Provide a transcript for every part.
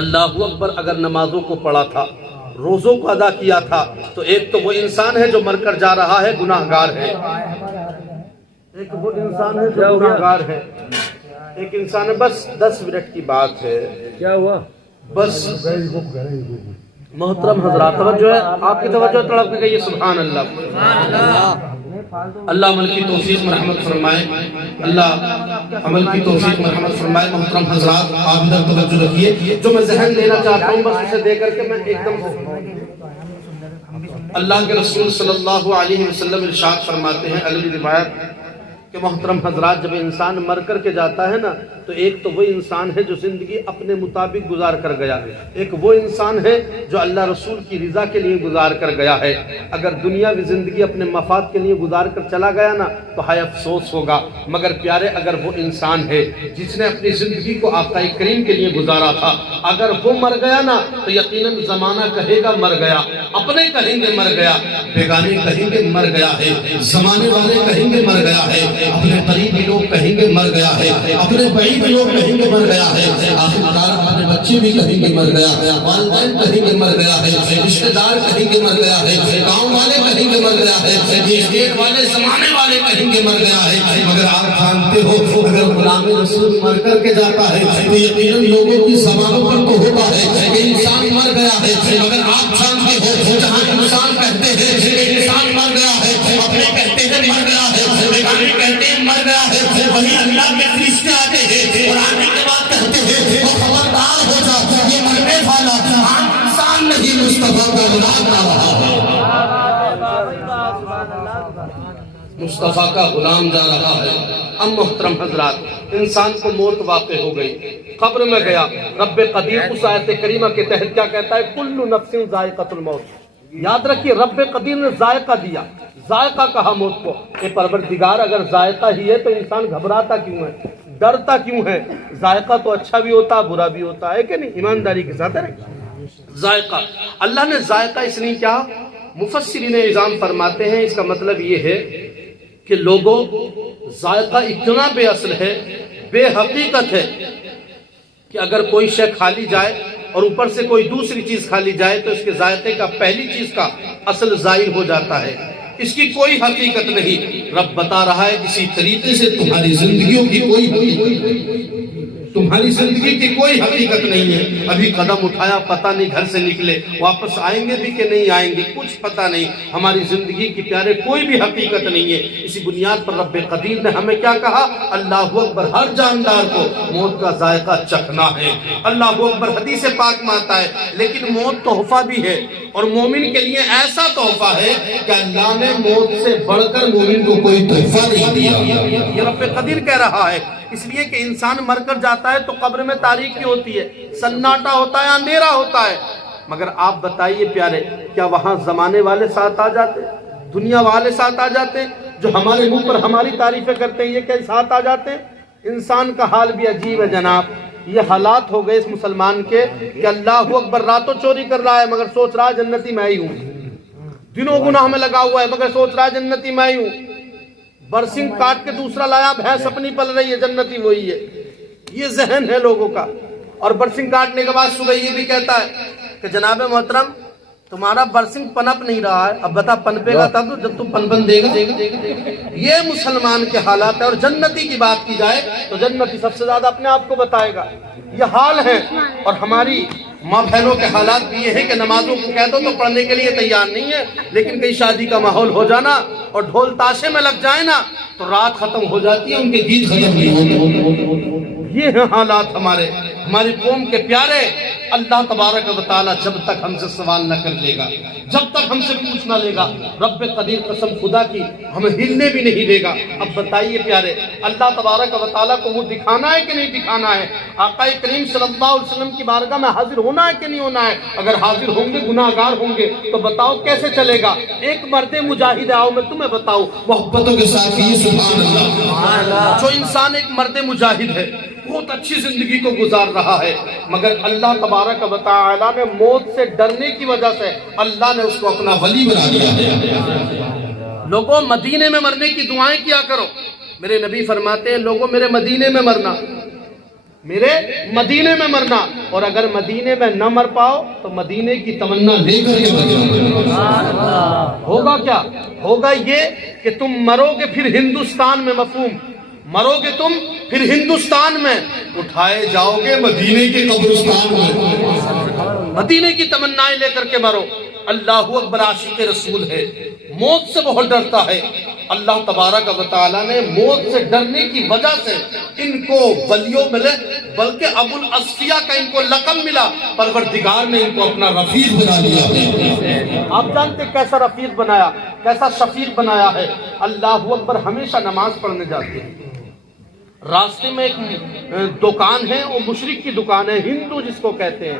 اللہ اکبر اگر نمازوں کو پڑھا تھا، روزوں کو ادا کیا تھا، تو ایک تو وہ انسان ہے جو مر کر جا رہا ہے، گناہگار ہے، ایک وہ انسان ہے جو گناہگار ہے، ایک انسان ہے۔ بس 10 منٹ کی بات ہے، کیا ہوا؟ بس محترم حضرات توجہ ہے، آپ کی توجہ تڑپ گئی ہے، سبحان اللہ۔ اللہ عمل کی توفیق مرحمت فرمائے، اللہ عمل کی توفیق مرحمت فرمائے۔ محترم حضرات آپ ادھر توجہ رکھیے، جو میں ذہن دینا چاہتا ہوں بس اسے دے کر کے میں ایک دم اللہ کے رسول صلی اللہ علیہ وسلم ارشاد فرماتے ہیں، علی روایت کہ محترم حضرات جب انسان مر کر کے جاتا ہے نا، تو ایک تو وہ انسان ہے جو زندگی اپنے مطابق گزار کر گیا، ایک وہ انسان ہے جو اللہ رسول کی رضا کے لیے گزار کر گیا ہے۔ اگر دنیاوی زندگی اپنے مفاد کے لیے گزار کر چلا گیا نا تو ہائے افسوس ہوگا، مگر پیارے اگر وہ انسان ہے جس نے اپنی زندگی کو آقا کریم کے لیے گزارا تھا، اگر وہ مر گیا نا تو یقیناً زمانہ کہے گا مر گیا، اپنے کہیں گے مر گیا، بیگانے کہیں گے مر گیا ہے، زمانے والے کہیں گے مر گیا ہے، اپنے قریبی لوگ کہیں گے مر گیا ہے، اپنے بعید لوگ کہیں گے مر گیا ہے، آخرکار اپنے بچے بھی کہیں گے مر گیا، والدین کہیں گے مر گیا ہے، رشتہ دار کہیں گے مر گیا ہے، گاؤں والے کہیں گے مر گیا ہے، اسٹیٹ والے زمانے والے کہیں گے مر گیا ہے۔ مگر آپ جانتے ہو اگر غلام رسول مر کر کے جاتا ہے تو یقیناً لوگوں کی زبانوں پر تو ہوتا ہے کہ انسان مر گیا ہے، مگر آپ جانتے ہو جہاں انسان کہتے ہیں کہ انسان مر گیا ہے، اپنے کہتے ہیں مر گیا ہے، بیگانے کہتے ہیں مر گیا ہے، وہی اللہ کے فرشتے آتے ہیں اور آنے کے بعد کہتے ہیں وہ خبردار ہو جا، یہ مرنے والا عام انسان نہیں، مصطفیٰ کا غلام جا رہا ہے، مصطفیٰ کا غلام جا رہا ہے۔ اب محترم حضرات انسان کو موت واقع ہو گئی، قبر میں گیا، رب قدیر اس آیت کریمہ کے تحت کیا کہتا ہے؟ کل نفس ذائقۃ الموت۔ یاد رکھیے رب قدیر نے ذائقہ دیا، ذائقہ کہا موت کو، اے پروردگار اگر ذائقہ ہی ہے تو انسان گھبراتا کیوں ہے، ڈرتا کیوں ہے؟ ذائقہ تو اچھا بھی ہوتا برا بھی ہوتا ہے کہ نہیں؟ ایمانداری کے ساتھ ہے نا؟ ذائقہ اللہ نے ذائقہ اس لیے کیا؟ مفسرین اعظام فرماتے ہیں اس کا مطلب یہ ہے کہ لوگوں ذائقہ اتنا بے اصل ہے، بے حقیقت ہے کہ اگر کوئی شے کھا لی جائے اور اوپر سے کوئی دوسری چیز کھا لی جائے تو اس کے ذائقے کا پہلی چیز کا اصل ظاہر ہو جاتا ہے، اس کی کوئی حقیقت نہیں۔ رب بتا رہا ہے اسی طریقے سے تمہاری زندگیوں کی تمہاری زندگی کی کوئی حقیقت نہیں ہے۔ ابھی قدم اٹھایا پتہ نہیں گھر سے نکلے واپس آئیں گے بھی کہ نہیں آئیں گے، کچھ پتہ نہیں، ہماری زندگی کی پیارے کوئی بھی حقیقت نہیں ہے۔ اسی بنیاد پر رب قدیر نے ہمیں کیا کہا؟ اللہ اکبر، ہر جاندار کو موت کا ذائقہ چکھنا ہے۔ اللہ اکبر حدیث پاک میں آتا ہے لیکن موت تحفہ بھی ہے، اور مومن کے لیے ایسا تحفہ ہے کہ اللہ نے موت سے بڑھ کر مومن کو کوئی تحفہ نہیں دیا، یہ رب قدیر کہہ رہا ہے۔ اس لیے کہ انسان مر کر جاتا ہے تو قبر میں تاریکی ہوتی ہے، سناٹا ہوتا ہے، اندھیرا ہوتا ہے، مگر آپ بتائیے پیارے کیا وہاں زمانے والے ساتھ آ جاتے، دنیا والے ساتھ آ جاتے، جو ہمارے منہ پر ہماری تعریفیں کرتے ہیں یہ کیا ساتھ آ جاتے؟ انسان کا حال بھی عجیب ہے جناب۔ یہ حالات ہو گئے اس مسلمان کے کہ اللہ اکبر راتوں چوری کر رہا ہے مگر سوچ رہا ہے جنتی میں ہی ہوں، دنوں گناہ میں لگا ہوا ہے مگر سوچ رہا ہے جنتی میں ہی ہوں، برسنگ کاٹ کے دوسرا لایا، بھینس اپنی پل رہی ہے، جنتی وہی ہے۔ یہ ذہن ہے لوگوں کا، اور برسنگ کاٹنے کے بعد صبح یہ بھی کہتا ہے کہ جناب محترم تمہارا برسنگ پنپ نہیں رہا ہے، اب بتا پنپے گا تب جب تم پن دے گا۔ یہ مسلمان کے حالات ہے، اور جنتی کی بات کی جائے تو جنتی سب سے زیادہ اپنے آپ کو بتائے گا، یہ حال ہے۔ اور ہماری ماں بہنوں کے حالات بھی یہ ہے کہ نمازوں کو کہہ دو تو پڑھنے کے لیے تیار نہیں ہے، لیکن کئی شادی کا ماحول ہو جانا اور ڈھول تاشے میں لگ جائے نا تو رات ختم ہو جاتی ہے، ان کے گیت ختم نہیں ہوتے۔ یہ ہیں حالات ہماری قوم کے پیارے۔ اللہ تبارک و تعالیٰ جب تک ہم سے سوال نہ کر لے گا، جب تک ہم سے پوچھ نہ لے گا، رب قدیر قسم خدا کی ہمیں ہلنے بھی نہیں دے گا۔ اب بتائیے پیارے اللہ تبارک و تعالیٰ کو وہ دکھانا ہے کہ نہیں دکھانا ہے؟ آقا کریم صلی اللہ علیہ وسلم کی بارگاہ میں حاضر ہونا ہے کہ نہیں ہونا ہے؟ اگر حاضر ہوں گے گناہگار ہوں گے تو بتاؤ کیسے چلے گا؟ ایک مرد مجاہد آؤ میں تمہیں بتاؤں محبتوں کے ساتھ یہ سبحان اللہ، جو انسان ایک مرد مجاہد ہے بہت اچھی زندگی کو گزار رہا ہے، مگر اللہ تبارک و تعالیٰ نے موت سے ڈرنے کی وجہ سے اللہ نے اس کو اپنا ولی بنا دیا ہے۔ لوگوں مدینے میں مرنے کی دعائیں کیا کرو، میرے نبی فرماتے ہیں لوگوں میرے مدینے میں مرنا، میرے مدینے میں مرنا، اور اگر مدینے میں نہ مر پاؤ تو مدینے کی تمنا لے کر کے ہوگا کیا؟ ہوگا یہ کہ تم مرو گے پھر ہندوستان میں، مفہوم، مرو گے تم پھر ہندوستان میں، اٹھائے جاؤ گے مدینے کے قبرستان میں، مدینے کی تمنائیں لے کر کے مرو۔ اللہ اکبر، عاشق رسول ہے، موت سے بہت ڈرتا ہے۔ اللہ تبارک و تعالیٰ نے موت سے ڈرنے کی وجہ سے ان کو ولیوں ملے، بلکہ ابو الاسفیہ کا ان کو لقب ملا، پروردگار نے ان کو اپنا رفیق بنا لیا۔ آپ جانتے کیسا رفیق بنایا، کیسا شفیق بنایا ہے۔ اللہ اکبر، ہمیشہ نماز پڑھنے جاتے ہیں، راستے میں ایک دکان ہے، وہ مشرک کی دکان ہے، ہندو جس کو کہتے ہیں،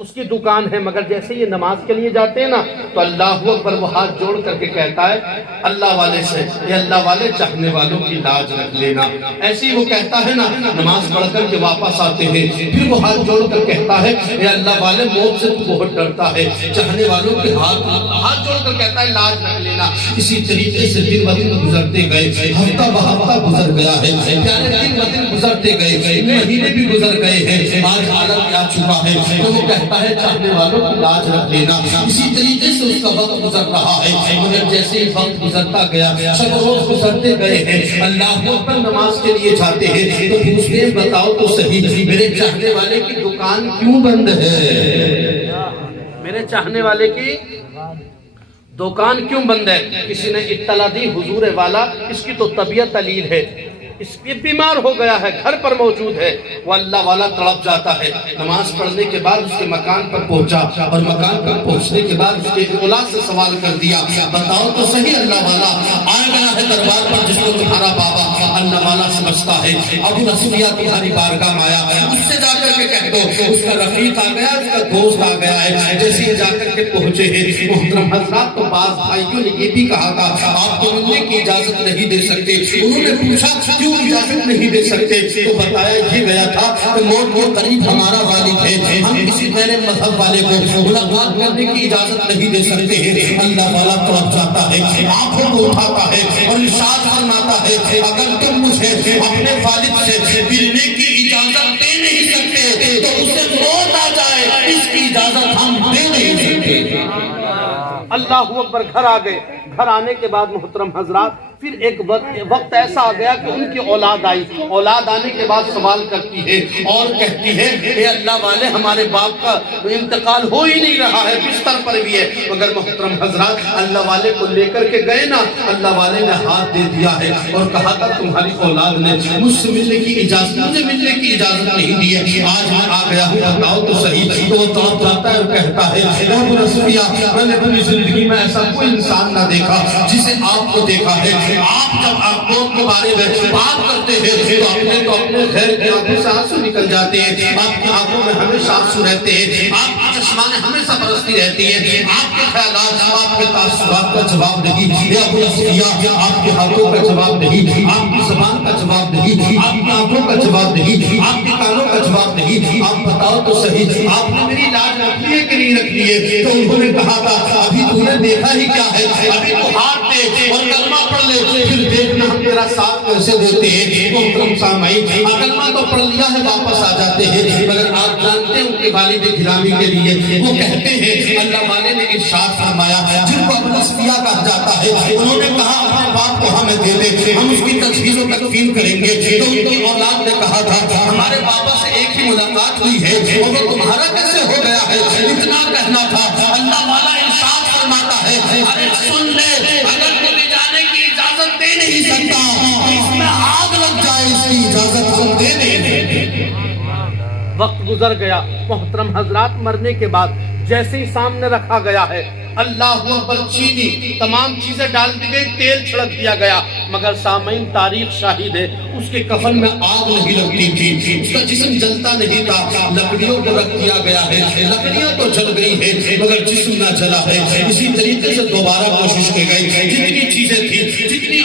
اس کی دکان ہے، مگر جیسے یہ نماز کے لیے جاتے ہیں نا تو اللہ اکبر وہ ہاتھ جوڑ کر کے کہتا ہے اللہ والے سے، اے اللہ والے چاہنے والوں کی لاج رکھ لینا۔ ایسے ہی وہ کہتا ہے نا، نماز پڑھ کر کے واپس آتے ہیں، پھر وہ ہاتھ جوڑ کر کہتا ہے اے اللہ والے موت سے تو بہت ڈرتا ہے، چاہنے والوں کے ہاتھ جوڑ کر کہتا ہے لاج رکھ لینا۔ اسی طریقے سے دن ب دن گزرتے گئے، ہفتہ بہ ہفتہ گزر گیا ہے، دن ب دن گزرتے گئے، مہینے بھی گزر گئے ہیں، آج عالم آ چکا ہے، تو وہ کہتا ہے چاہنے والوں کی لاج رکھ لینا۔ اسی طریقے سے اس کا وقت گزر رہا ہے، مگر جیسے ہی وقت گزرتا گیا، شب روز گزرتے گئے ہیں، اللہ اکبر نماز کے لیے جاتے ہیں تو پوچھتے ہیں بتاؤ تو صحیح میرے چاہنے والے کی دکان کیوں بند ہے؟ میرے چاہنے والے کی دکان کیوں بند ہے؟ کسی نے اطلاع دی حضور والا اس کی تو طبیعت علیل ہے، اس کی بیمار ہو گیا ہے، گھر پر موجود ہے۔ وہ اللہ والا تڑپ جاتا ہے، نماز پڑھنے کے بعد اس کے مکان پر پہنچا، اور مکان پر پہنچنے کے بعد اس کے اولاد سے سوال کر دیا بتاؤ تو صحیح اللہ والا آ گیا ہے دربار پر جس کو تمہارا بابا اللہ والا سمجھتا ہے، ابو الاسفیہ تمہاری بارگاہ میں آیا ہے، اس سے جا کر کے کہہ دو اس کا رفیق آ گیا، اس کا دوست آ گیا ہے۔ جیسے ہی جا کر کے پہنچے ہیں، محترم حضرات، تو بعض بھائیوں نے یہ بھی کہا تھا آپ کو ملنے کی اجازت نہیں دے سکتے۔ انہوں نے پوچھا کیوں اجازت نہیں دے سکتے؟ تو بتایا یہ گیا تھا کہ موت کے قریب ہمارا والد ہے، ہم کسی غیر مذہب والے کو ملاقات کرنے کی اجازت نہیں دے سکتے ہیں۔ اللہ والا تڑپ جاتا ہے، آنکھوں کو اٹھاتا ہے اور ارشاد فرماتا ہے اگر تم مجھے اپنے والد سے ملنے کی اجازت دے نہیں سکتے تو اسے موت آ جائے، اس کی اجازت ہم دے نہیں سکتے۔ اللہ اکبر، گھر آ گئے۔ گھر آنے کے بعد محترم حضرات پھر ایک وقت ایسا آ گیا کہ ان کی اولاد آئی، اولاد آنے کے بعد سوال کرتی ہے اور کہتی ہے اے اللہ والے ہمارے باپ کا انتقال ہو ہی نہیں رہا ہے، بستر پر بھی ہے، مگر محترم حضرات اللہ والے کو لے کر کے گئے نا، اللہ والے نے ہاتھ دے دیا ہے اور کہا تھا تمہاری اولاد نے مجھ سے ملنے کی اجازت، مجھے ملنے کی اجازت نہیں دی ہے، آج میں آ گیا ہوں، بتاؤ تو صحیح۔ تو وہ تڑپ جاتا ہے اور کہتا ہے اے ابو الاسفیہ میں نے اپنی زندگی میں ایسا کوئی انسان نہ دیکھا جسے آپ کو دیکھا ہے۔ آپ جب آپ موت کے بارے میں بات کرتے ہیں تو اپنے غیر کی آنکھوں سے آنسو نکل جاتے ہیں، آپ کی آنکھوں میں ہمیشہ آنسو رہتے ہیں، آپ کی چشمانے ہمیشہ برستی رہتی ہیں، آپ کے خیالات، آپ کے تاثرات کا جواب نہیں، یا ابو الاسفیہ آپ کے ہاتھوں کا جواب نہیں، آپ کی زبان کا جواب نہیں، آپ کی آنکھوں کا جواب نہیں، آپ کے کانوں کا جواب نہیں، آپ بتاؤ تو صحیح آپ نے میری لاج رکھ لی ہے کہ نہیں رکھ لی ہے؟ تو انہوں نے کہا تھا ابھی تو نے دیکھا ہی کیا ہے، ابھی تو ہاتھ دے اور کلمہ پڑھ لے، پھر دیکھنا ہم تیرا ساتھ کیسے دیتے ہیں۔ محترم سامعین، کلمہ تو پڑھ لیا ہے، واپس آ جاتے ہیں، مگر آپ جانتے ہیں ان کے والد گرامی کے لیے وہ کہتے ہیں اللہ والے نے ارشاد فرمایا جن کو ابو الاسفیہ کہا جاتا ہے، انہوں نے کہا اپنے باپ کو ہمیں دے دے، ہم اس کی تجہیز و تکفین کریں گے۔ تو ان کی اولاد نے کہا تھا ہمارے بابا سے ایک ہی ملاقات ہوئی ہے اور وہ تمہارا کیسے ہو گیا ہے؟ اتنا کہنا تھا، اللہ والا ارشاد فرماتا ہے ارے سن لے، اگر تمہیں جانے کی اجازت دے نہیں سکتا اس میں آگ لگ جائے، اس کی اجازت ہم دے نہیں دیں۔ وقت گزر گیا، محترم حضرات مرنے کے بعد جیسے ہی سامنے رکھا گیا ہے اللہ اکبر، چینی تمام چیزیں ڈال دی گئی، تیل چھڑک دیا گیا، مگر سامعین تاریخ شاہد ہے اس کے کفن میں آگ نہیں لگتی تھی، اس کا جسم جلتا نہیں تھا، لکڑیوں کو رکھ دیا گیا ہے، لکڑیاں تو جل گئی ہے مگر جسم نہ جلا ہے۔ اسی طریقے سے دوبارہ کوشش کی گئی، جتنی چیزیں تھی، جتنی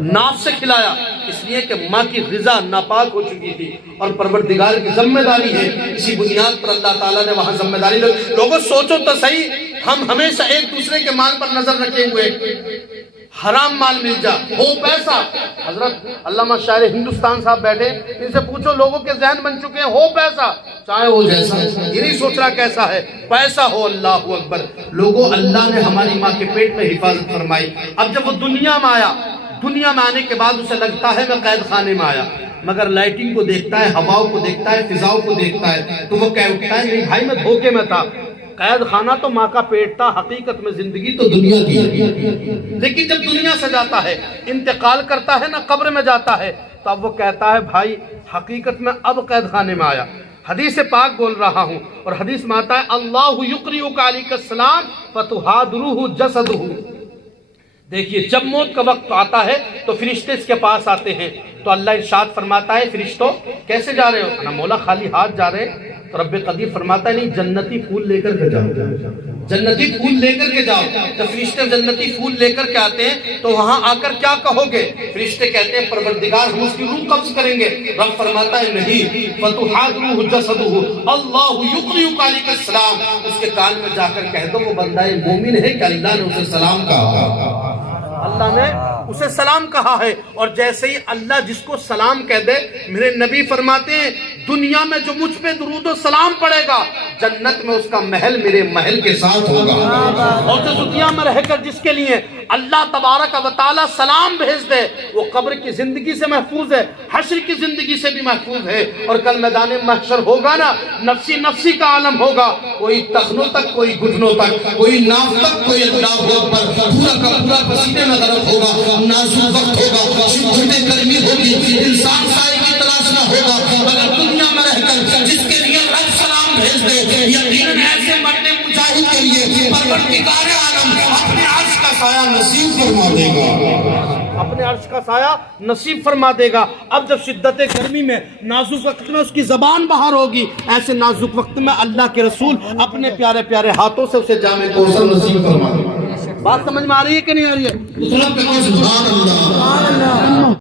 ناف سے کھلایا، اس لیے کہ ماں کی غذا ناپاک ہو چکی تھی، اور پروردگار کی ذمہ داری ہے، اسی بنیاد پر اللہ تعالیٰ نے وہاں ذمہ داری لگی۔ لوگوں سوچو تو صحیح، ہم ہمیشہ ایک دوسرے کے مال پر نظر رکھے ہوئے، حرام مال مل جا، ہو پیسہ۔ حضرت علامہ شاعر ہندوستان صاحب بیٹھے، ان سے پوچھو، لوگوں کے ذہن بن چکے ہیں ہو پیسہ چاہے ہو جیسا، یہ نہیں سوچ رہا کیسا ہے، پیسہ ہو۔ اللہ اکبر۔ لوگوں، اللہ نے ہماری ماں کے پیٹ میں حفاظت فرمائی۔ اب جب وہ دنیا میں آیا، دنیا میں آنے کے بعد اسے لگتا ہے میں قید خانے میں آیا، مگر لائٹنگ کو دیکھتا ہے، ہواؤں کو دیکھتا ہے، فضاؤں کو دیکھتا ہے، تو وہ کہہ اٹھتا ہے نہیں بھائی میں دھوکے میں تھا، قید خانہ تو ماں کا پیٹ تھا، حقیقت میں زندگی تو دنیا کی ہے۔ لیکن جب دنیا سے جاتا ہے، انتقال کرتا ہے، نہ قبر میں جاتا ہے، تو اب وہ کہتا ہے بھائی حقیقت میں اب قید خانے میں آیا۔ حدیث پاک بول رہا ہوں، اور حدیث میں آتا ہے اللہ یقرئک علیک السلام فتحاضرہ جسدہ۔ دیکھیے جب موت کا وقت آتا ہے تو فرشتے اس کے پاس آتے ہیں، تو اللہ ارشاد فرماتا ہے فرشتوں کیسے جا رہے ہو؟ انا مولا خالی ہاتھ جا رہے ہیں؟ تو رب قدیر فرماتا ہے نہیں، جنتی پھول لے کر کے جاؤ، جنتی پھول لے کر کے جاؤ۔ تو فرشتے جنتی پھول لے کر کے آتے ہیں، تو وہاں آ کر کیا کہو گے؟ فرشتے کہتے ہیں پروردگار ہم اس کی روح قبض کریں گے۔ رب فرماتا ہے نہیں، فتحاضرہ جسدہ اللہ یقرئک علیک السلام۔ اس کے کان میں جا کر کہہ دو وہ بندہ مومن ہے کہ اللہ نے اسے سلام کہا، اللہ نے اسے سلام کہا ہے۔ اور جیسے ہی اللہ جس کو سلام کہہ دے، میرے نبی فرماتے ہیں دنیا میں جو مجھ پہ درود و سلام پڑے گا، جنت میں اس کا محل میرے محل کے ساتھ ہوگا۔ اور جو دنیا میں رہ کر جس کے لیے اللہ تبارک و تعالی سلام بھیج دے، وہ قبر کی زندگی سے محفوظ ہے، حشر کی زندگی سے بھی محفوظ ہے، اور کل میدان محشر ہوگا نا، نفسی نفسی کا عالم ہوگا، کوئی تخنوں تک، کوئی گھٹنوں تک، کوئی ناف تک، کوئی اللہ اکبر، پورا کا پورا پسینے میں غرق ہوگا، نازک وقت ہوگا، شدت گرمی ہوگی، انسان سائے کی تلاش نہ ہوگا۔ اگر دنیا میں رہ کر جس کے لیے رب سلام بھیج دے، یقیناً ایسے مرنے مجاہد کے لیے پروردگار عالم اپنے عرش کا سایہ نصیب فرما دے گا، اپنے عرش کا سایہ نصیب فرما دے گا۔ اب جب شدت گرمی میں نازک وقت میں اس کی زبان باہر ہوگی، ایسے نازک وقت میں اللہ کے رسول اپنے پیارے پیارے ہاتھوں سے اسے جام کوثر نصیب فرما دے گا۔ بات سمجھ میں آ رہی ہے کہ نہیں آ رہی ہے؟ سبحان اللہ۔